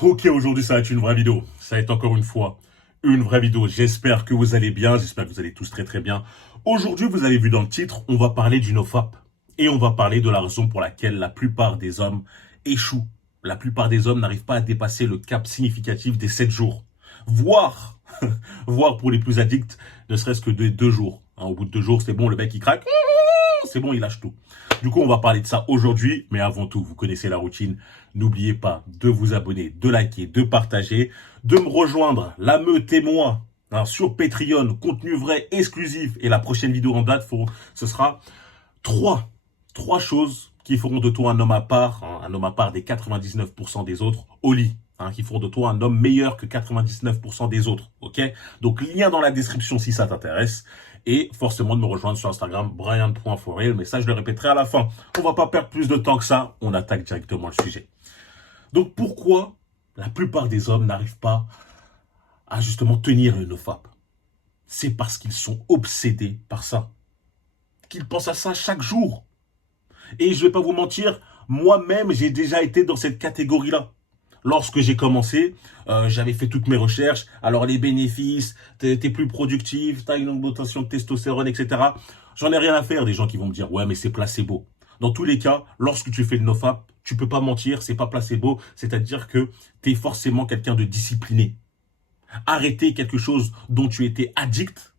Ok, aujourd'hui ça va être une vraie vidéo. Ça va être encore une fois une vraie vidéo. J'espère que vous allez bien, j'espère que vous allez tous très très bien. Aujourd'hui, vous avez vu dans le titre, on va parler du NoFap. Et on va parler de la raison pour laquelle la plupart des hommes échouent. La plupart des hommes n'arrivent pas à dépasser le cap significatif des 7 jours. Voire, voire pour les plus addicts, ne serait-ce que de 2 jours. Au bout de 2 jours, c'est bon, le mec il craque. C'est bon, il lâche tout. Du coup, on va parler de ça aujourd'hui, mais avant tout, vous connaissez la routine. N'oubliez pas de vous abonner, de liker, de partager, de me rejoindre, la meute et moi, sur Patreon, contenu vrai, exclusif. Et la prochaine vidéo en date, ce sera trois choses qui feront de toi un homme à part, un homme à part des 99% des autres au lit. Qui feront de toi un homme meilleur que 99% des autres, ok? Donc, lien dans la description si ça t'intéresse. Et forcément de me rejoindre sur Instagram, brian.forel, mais ça je le répéterai à la fin. On va pas perdre plus de temps que ça, on attaque directement le sujet. Donc pourquoi la plupart des hommes n'arrivent pas à justement tenir le NoFap? C'est parce qu'ils sont obsédés par ça. Qu'ils pensent à ça chaque jour. Et je vais pas vous mentir, moi-même j'ai déjà été dans cette catégorie-là. Lorsque j'ai commencé, j'avais fait toutes mes recherches. Alors les bénéfices, t'es plus productif, t'as une augmentation de testostérone, etc. J'en ai rien à faire des gens qui vont me dire ouais mais c'est placebo. Dans tous les cas, lorsque tu fais le NoFap, tu peux pas mentir, c'est pas placebo. C'est-à-dire que t'es forcément quelqu'un de discipliné. Arrêter quelque chose dont tu étais addict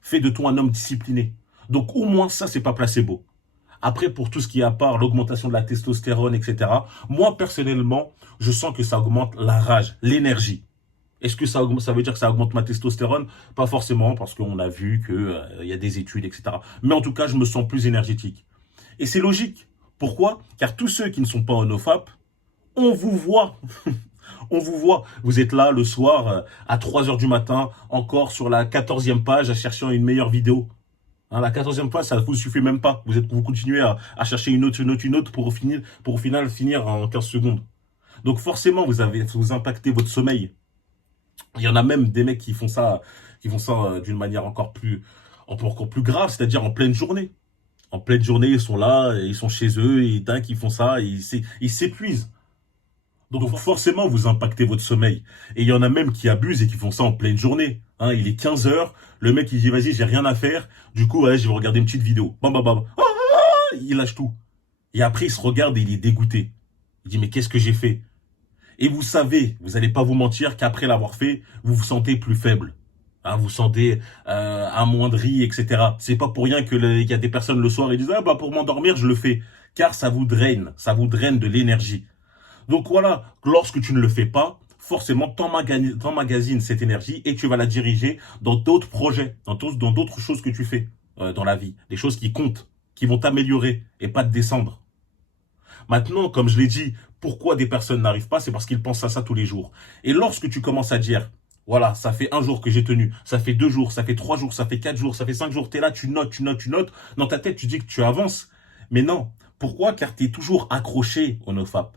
fait de toi un homme discipliné. Donc au moins ça c'est pas placebo. Après, pour tout ce qui est à part l'augmentation de la testostérone, etc., moi, personnellement, je sens que ça augmente la rage, l'énergie. Est-ce que ça veut dire que ça augmente ma testostérone? Pas forcément, parce qu'on a vu qu'il y a des études, etc. Mais en tout cas, je me sens plus énergétique. Et c'est logique. Pourquoi? Car tous ceux qui ne sont pas en NoFap, on vous voit. On vous voit. Vous êtes là le soir, à 3 heures du matin, encore sur la 14e page, à chercher une meilleure vidéo. La 14e fois, ça ne vous suffit même pas. Vous continuez à chercher une autre pour au final finir en 15 secondes. Donc forcément, vous impactez votre sommeil. Il y en a même des mecs qui font ça d'une manière encore plus grave, c'est-à-dire en pleine journée. En pleine journée, ils sont là, ils sont chez eux, et tac, ils font ça, et ils s'épuisent. Donc forcément, vous impactez votre sommeil. Et il y en a même qui abusent et qui font ça en pleine journée. Il est 15 heures, le mec il dit vas-y, j'ai rien à faire. Du coup, ouais, je vais regarder une petite vidéo. Bam, bam, bam. Il lâche tout. Et après, il se regarde et il est dégoûté. Il dit mais qu'est-ce que j'ai fait? Et vous savez, vous n'allez pas vous mentir qu'après l'avoir fait, vous vous sentez plus faible. Vous sentez amoindri, etc. C'est pas pour rien qu'il y a des personnes le soir et disent ah bah pour m'endormir je le fais. Car ça vous draine de l'énergie. Donc voilà, lorsque tu ne le fais pas, forcément, t'emmagasines cette énergie et tu vas la diriger dans d'autres projets, dans d'autres choses que tu fais dans la vie. Des choses qui comptent, qui vont t'améliorer et pas te descendre. Maintenant, comme je l'ai dit, pourquoi des personnes n'arrivent pas? C'est parce qu'ils pensent à ça tous les jours. Et lorsque tu commences à dire, voilà, ça fait 1 jour que j'ai tenu, ça fait 2 jours, ça fait 3 jours, ça fait 4 jours, ça fait 5 jours, t'es là, tu notes. Dans ta tête, tu dis que tu avances. Mais non. Pourquoi? Car tu es toujours accroché au NoFap.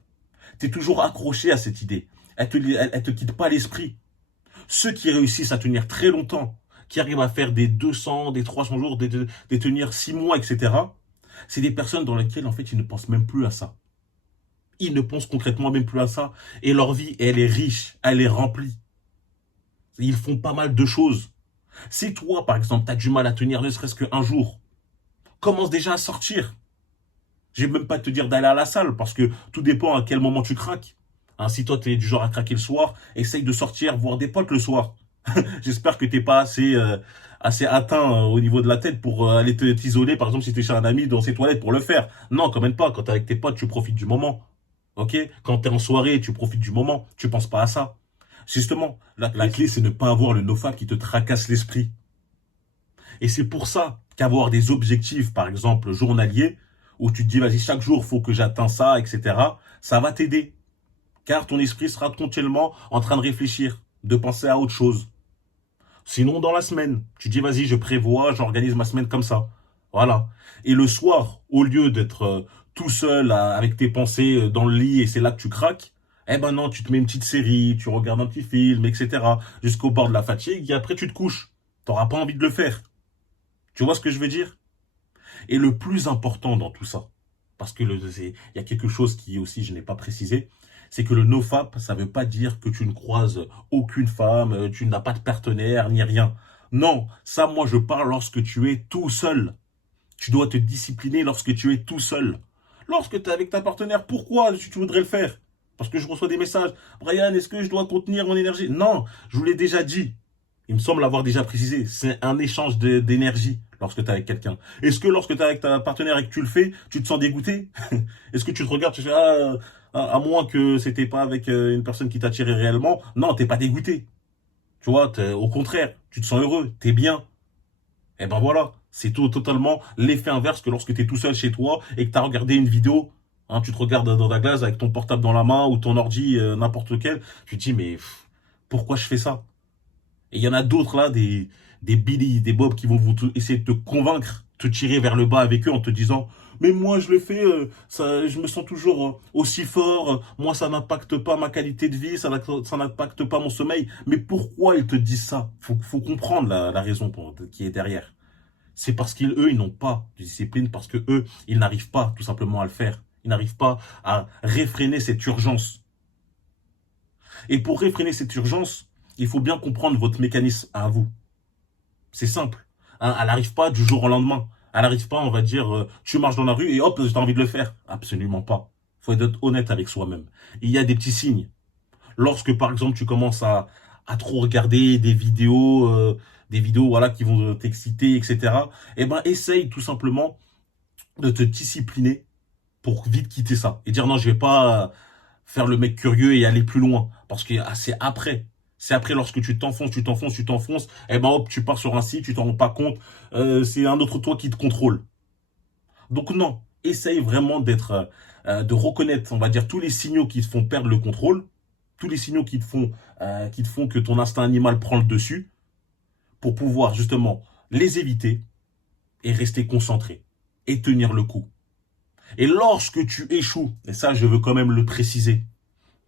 Tu es toujours accroché à cette idée. Elle te quitte pas l'esprit. Ceux qui réussissent à tenir très longtemps, qui arrivent à faire des 200, des 300 jours, des tenir 6 mois, etc., c'est des personnes dans lesquelles, en fait, ils ne pensent même plus à ça. Ils ne pensent concrètement même plus à ça. Et leur vie, elle est riche, elle est remplie. Ils font pas mal de choses. Si toi, par exemple, tu as du mal à tenir ne serait-ce qu'un jour, commence déjà à sortir. Je vais même pas te dire d'aller à la salle, parce que tout dépend à quel moment tu craques. Si toi, tu es du genre à craquer le soir, essaye de sortir, voir des potes le soir. J'espère que tu n'es pas assez atteint au niveau de la tête pour aller t'isoler, par exemple, si tu es chez un ami dans ses toilettes pour le faire. Non, quand même pas. Quand tu es avec tes potes, tu profites du moment. Ok? Quand tu es en soirée, tu profites du moment. Tu penses pas à ça. Justement, la clé, c'est ne pas avoir le NoFap qui te tracasse l'esprit. Et c'est pour ça qu'avoir des objectifs, par exemple, journaliers, où tu te dis, vas-y, chaque jour, faut que j'atteigne ça, etc., ça va t'aider. Car ton esprit sera continuellement en train de réfléchir, de penser à autre chose. Sinon, dans la semaine, tu dis, vas-y, je prévois, j'organise ma semaine comme ça. Voilà. Et le soir, au lieu d'être tout seul avec tes pensées dans le lit et c'est là que tu craques, eh ben non, tu te mets une petite série, tu regardes un petit film, etc., jusqu'au bord de la fatigue, et après tu te couches. T'auras pas envie de le faire. Tu vois ce que je veux dire? Et le plus important dans tout ça, Parce que il y a quelque chose qui aussi, je n'ai pas précisé, c'est que le nofap, ça ne veut pas dire que tu ne croises aucune femme, tu n'as pas de partenaire, ni rien. Non, ça, moi, je parle lorsque tu es tout seul. Tu dois te discipliner lorsque tu es tout seul. Lorsque tu es avec ta partenaire, pourquoi tu voudrais le faire? Parce que je reçois des messages. Brian, est-ce que je dois contenir mon énergie? Non, je vous l'ai déjà dit. Il me semble l'avoir déjà précisé. C'est un échange d'énergie lorsque tu es avec quelqu'un. Est-ce que lorsque tu es avec ta partenaire et que tu le fais, tu te sens dégoûté? Est-ce que tu te regardes, tu fais à moins que c'était pas avec une personne qui t'attirait réellement? Non, t'es pas dégoûté. Tu vois, au contraire, tu te sens heureux, t'es bien. Et ben voilà, c'est tout totalement l'effet inverse que lorsque tu es tout seul chez toi et que tu as regardé une vidéo, hein, tu te regardes dans la glace avec ton portable dans la main ou ton ordi, n'importe lequel, tu te dis mais pourquoi je fais ça? Et il y en a d'autres là, des Billy, des Bob qui vont essayer de te convaincre, te tirer vers le bas avec eux en te disant mais moi je le fais, ça, je me sens toujours aussi fort, moi ça n'impacte pas ma qualité de vie, ça n'impacte pas mon sommeil. Mais pourquoi ils te disent ça? Faut comprendre la raison qui est derrière. C'est parce qu'eux, ils n'ont pas de discipline, parce que eux, ils n'arrivent pas tout simplement à le faire. Ils n'arrivent pas à réfréner cette urgence. Et pour réfréner cette urgence, il faut bien comprendre votre mécanisme à vous. C'est simple. Hein, elle n'arrive pas du jour au lendemain. Elle n'arrive pas, on va dire, tu marches dans la rue et hop, j'ai envie de le faire. Absolument pas. Il faut être honnête avec soi-même. Il y a des petits signes. Lorsque, par exemple, tu commences à trop regarder des vidéos voilà, qui vont t'exciter, etc., eh ben, essaye tout simplement de te discipliner pour vite quitter ça. Et dire non, je vais pas faire le mec curieux et aller plus loin. Parce que c'est après. C'est après lorsque tu t'enfonces, et ben hop, tu pars sur un site, tu t'en rends pas compte, c'est un autre toi qui te contrôle. Donc non, essaye vraiment de reconnaître, on va dire, tous les signaux qui te font perdre le contrôle, tous les signaux qui te font que ton instinct animal prend le dessus, pour pouvoir justement les éviter et rester concentré et tenir le coup. Et lorsque tu échoues, et ça je veux quand même le préciser,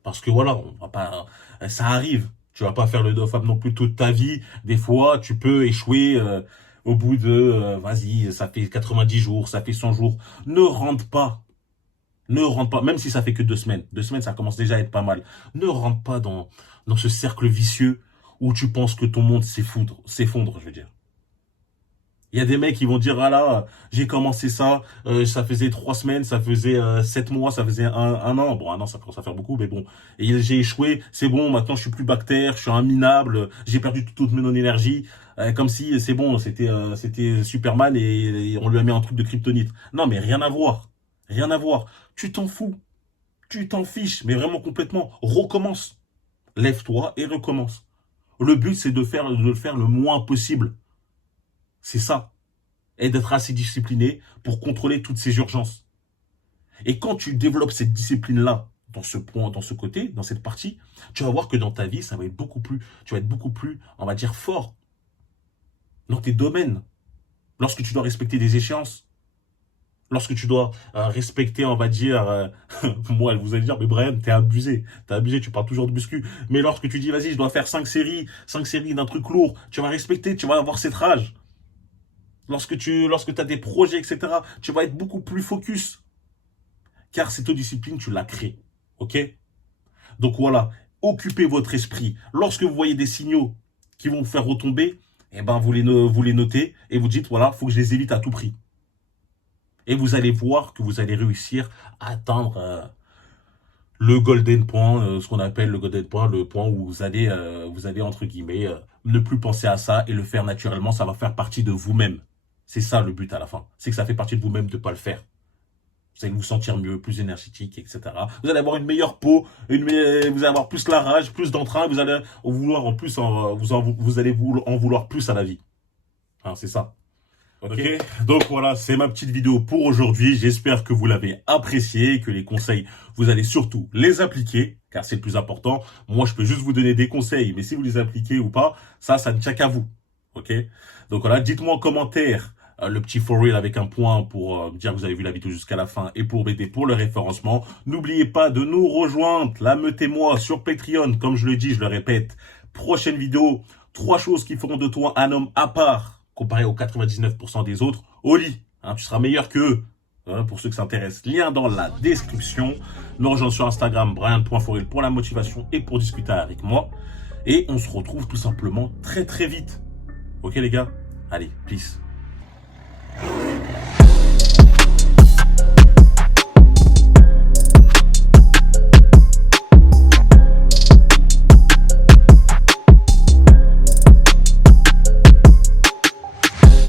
parce que voilà, on va pas, ça arrive. Tu vas pas faire le DOFAP non plus toute ta vie. Des fois, tu peux échouer au bout de, vas-y, ça fait 90 jours, ça fait 100 jours. Ne rentre pas. Ne rentre pas, même si ça fait que 2 semaines. 2 semaines, ça commence déjà à être pas mal. Ne rentre pas dans ce cercle vicieux où tu penses que ton monde s'effondre, je veux dire. Il y a des mecs qui vont dire, ah là, j'ai commencé ça, ça faisait 3 semaines, ça faisait 7 mois, ça faisait un an. Bon, un an, ça commence à faire beaucoup, mais bon. Et j'ai échoué, c'est bon, maintenant je suis plus bactère, je suis un minable, j'ai perdu toute mon énergie. Comme si, c'est bon, c'était Superman et on lui a mis un truc de kryptonite. Non, mais rien à voir. Rien à voir. Tu t'en fous. Tu t'en fiches, mais vraiment complètement. Recommence. Lève-toi et recommence. Le but, c'est de le faire le moins possible. C'est ça. Et d'être assez discipliné pour contrôler toutes ces urgences. Et quand tu développes cette discipline-là, dans ce point, dans ce côté, dans cette partie, tu vas voir que dans ta vie, ça va être beaucoup plus, tu vas être beaucoup plus, on va dire, fort dans tes domaines. Lorsque tu dois respecter des échéances, lorsque tu dois respecter, on va dire, moi, vous allez dire, mais Brian, t'es abusé, tu parles toujours de muscu. Mais lorsque tu dis, vas-y, je dois faire 5 séries d'un truc lourd, tu vas respecter, tu vas avoir cette rage. Lorsque tu as des projets, etc., tu vas être beaucoup plus focus. Car cette discipline, tu l'as créée. OK? Donc voilà, occupez votre esprit. Lorsque vous voyez des signaux qui vont vous faire retomber, eh ben vous les notez et vous dites, voilà, il faut que je les évite à tout prix. Et vous allez voir que vous allez réussir à atteindre le golden point, ce qu'on appelle le golden point, le point où vous allez entre guillemets, ne plus penser à ça et le faire naturellement. Ça va faire partie de vous-même. C'est ça le but à la fin. C'est que ça fait partie de vous-même de ne pas le faire. Vous allez vous sentir mieux, plus énergétique, etc. Vous allez avoir une meilleure peau, vous allez avoir plus la rage, plus d'entrain, vous allez vouloir en plus, vous allez en vouloir plus à la vie. Hein, c'est ça. Ok, donc voilà, c'est ma petite vidéo pour aujourd'hui. J'espère que vous l'avez apprécié, que les conseils, vous allez surtout les appliquer, car c'est le plus important. Moi, je peux juste vous donner des conseils, mais si vous les appliquez ou pas, ça ne tient qu'à vous. Ok, donc voilà, dites-moi en commentaire le petit for real avec un point pour dire que vous avez vu la vidéo jusqu'à la fin et pour m'aider pour le référencement. N'oubliez pas de nous rejoindre, la meutez-moi sur Patreon, comme je le dis, je le répète. Prochaine vidéo, 3 choses qui feront de toi un homme à part comparé aux 99% des autres, au lit. Hein, tu seras meilleur qu'eux. Voilà, pour ceux qui s'intéressent, lien dans la description. Nous rejoindre sur Instagram, Brian.Foril pour la motivation et pour discuter avec moi. Et on se retrouve tout simplement très très vite. Ok les gars? Allez, peace.